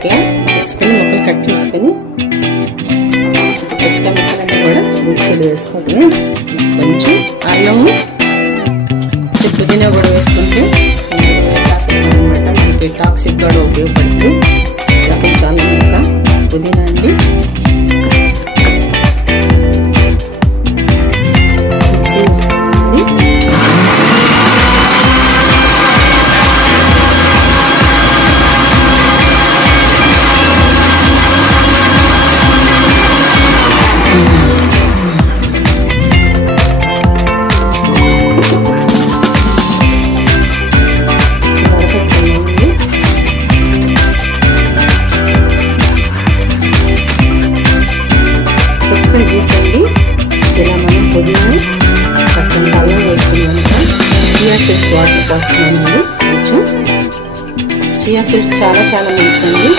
ఇట్లా తీసుకొని ముక్కలు కట్ చేసుకొని పుచ్చకాయ ముక్కలన్నీ కూడా మిక్సీలో వేసుకుంటే కొంచెం అల్లము పుదీనా కూడా వేసుకుంటే అనమాట మనకి టాక్సిక్ కూడా ఉపయోగపడుతుంది. ఇలా కొంచెం అల్లం ముక్క పుదీనా అండి చూసండి. ఇలా మనం పుదీనా కాస్త అల్లం వేసుకున్నాక చియా సీడ్స్ వాటర్ పోస్తున్నానండి. కొంచెం చియా సీడ్స్ చాలా చాలా మంచిదండి.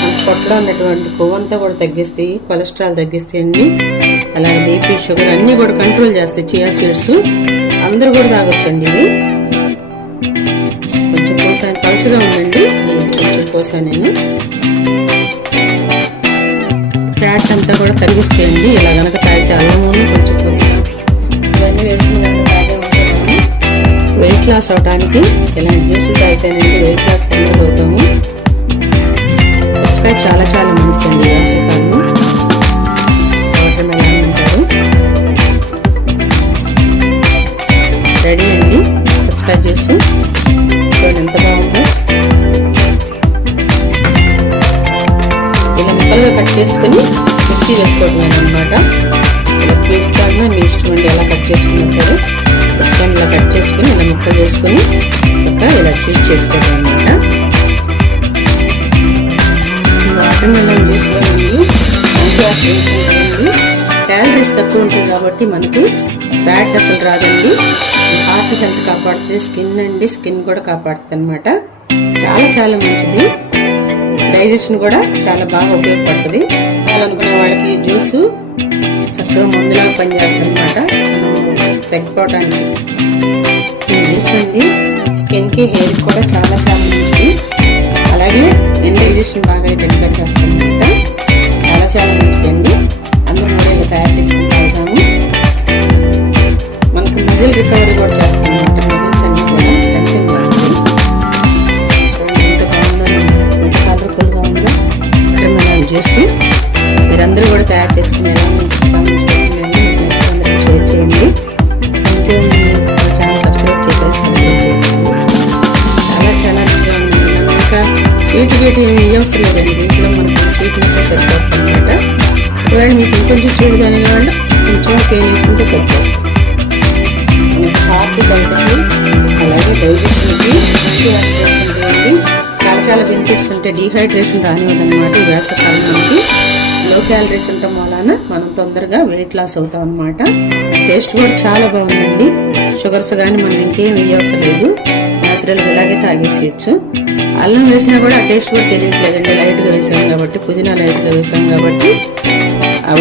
మన పొట్టలో ఉన్నటువంటి కొవ్వంతా కూడా తగ్గిస్తాయి, కొలెస్ట్రాల్ తగ్గిస్తాయండి. అలాగే బీపీ షుగర్ అన్నీ కూడా కంట్రోల్ చేస్తాయి చియా సీడ్స్. అందరూ కూడా తాగొచ్చండి. ఇది కొంచెం పోసాను, పలుచగా ఉందండి. ఇది కొంచెం పోసాను నేను. ఫ్యాట్ అంతా కూడా తగ్గిస్తాయండి. ఇలా కనుక తాగితే అల్లము కొంచెం పుదీనా ఇవన్నీ వేసుకుని తాగే ఉంటాము. వెయిట్ లాస్ అవడానికి ఇలాంటి జ్యూసులు తాగితేనండి వెయిట్ లాస్ తొందరగా అవుతాము. పుచ్చకాయ చాలా చాలా మంచిదండి. వేసవికాలం వాటర్ మెలన్ అంటారు. రెడీ అండి పుచ్చకాయ జ్యూస్. ఎంత బాగుందో. ఇలా ముక్కలుగా కట్ చేసుకుని మిక్సీ వేసుకోవడం అనమాట. ఇలా క్యూబ్స్ కాకుండా మీ ఇష్టం అండి ఎలా కట్ చేసుకున్నా సరే. పుచ్చకాయని ఇలా కట్ చేసుకుని ఇలా ముక్కలు చేసుకుని చక్కగా ఇలా జ్యూస్ చేసుకోవడం అనమాట. వాటర్ మెలన్ జ్యూస్లో యాంటీ ఆక్సిడెంట్స్ ఉంటాయండి. క్యాలరీస్ తక్కువ ఉంటాయి కాబట్టి మనకి ఫ్యాట్ అసలు రాదండి. హార్ట్ హెల్త్ కాపాడుతుంది. స్కిన్ కూడా కాపాడుతుంది అనమాట. చాలా చాలా మంచిది. డైజెషన్ కూడా చాలా బాగా ఉపయోగపడుతుంది. అనుకునే వాళ్ళకి జ్యూస్ చక్కగా మందులాగా పనిచేస్తుంది అనమాట. తగ్గిపోవడానికి జ్యూస్ అండి స్కిన్కి హెయిర్ కూడా చాలా చాలా మంచిది. అలాగే డైజెషన్ బాగా అయ్యేటట్టుగా చేస్తుంది అనమాట. చాలా చాలా మంచిదండి. అందరం కూడా ఇలా తయారు చేసుకుని తాగుతాము. మనకు మజిల్ రికవరీ కూడా చేస్తాం అనమాట. మజిల్స్ అన్ని కూడా స్ట్రెంథెన్ చేస్తాయి. జ్యూస్ మీరందరూ కూడా తయారు చేసుకుని ఎలా కామెంట్స్ పెట్టండి. నెక్స్ట్ అందరికీ షేర్ చేయండి. మా ఛానల్ సబ్స్క్రైబ్ చేసి సబ్స్క్రైబ్ చేయండి. చాలా చాలా రుచిగా ఉంది. ఇంకా స్వీట్ గేట్ ఏమి అవసరం లేదండి. దీంట్లో మనకి స్వీట్నెస్ సరిపోతుంది అనమాట. ఒకవేళ మీకు ఇంకొంచెం స్వీట్ కానీ వాళ్ళు కొంచెం తేనె వేసుకుంటే సరిపోతుంది. మనకి హార్ట్ హెల్త్కి అలాగే డైజెషన్కి యాంటీ ఆక్సిడెంట్స్ ఉంటాయండి. చాలా చాలా బెనిఫిట్స్ ఉంటాయి. డీహైడ్రేషన్ రానివ్వదు అనమాట. ఈ వేసవికాలానికి లో క్యాలరీస్ ఉండటం వలన మనం తొందరగా వెయిట్ లాస్ అవుతాం అనమాట. టేస్ట్ కూడా చాలా బాగుందండి. షుగర్స్ కానీ మనం ఇంకేం వేయవసరం లేదు. న్యాచురల్గా ఇలాగే తాగేసేయచ్చు. అల్లం వేసినా కూడా ఆ టేస్ట్ కూడా తెలియట్లేదండి. లైట్గా వేసాం కాబట్టి, పుదీనా లైట్గా వేసాం కాబట్టి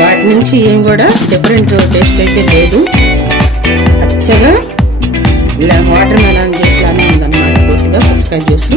వాటి నుంచి ఏం కూడా డిఫరెంట్ టేస్ట్ అయితే లేదు. పచ్చగా ఇలా వాటర్ మెలన్ జ్యూస్ లానే ఉందన్నమాట. పూర్తిగా పుచ్చకాయ జ్యూస్.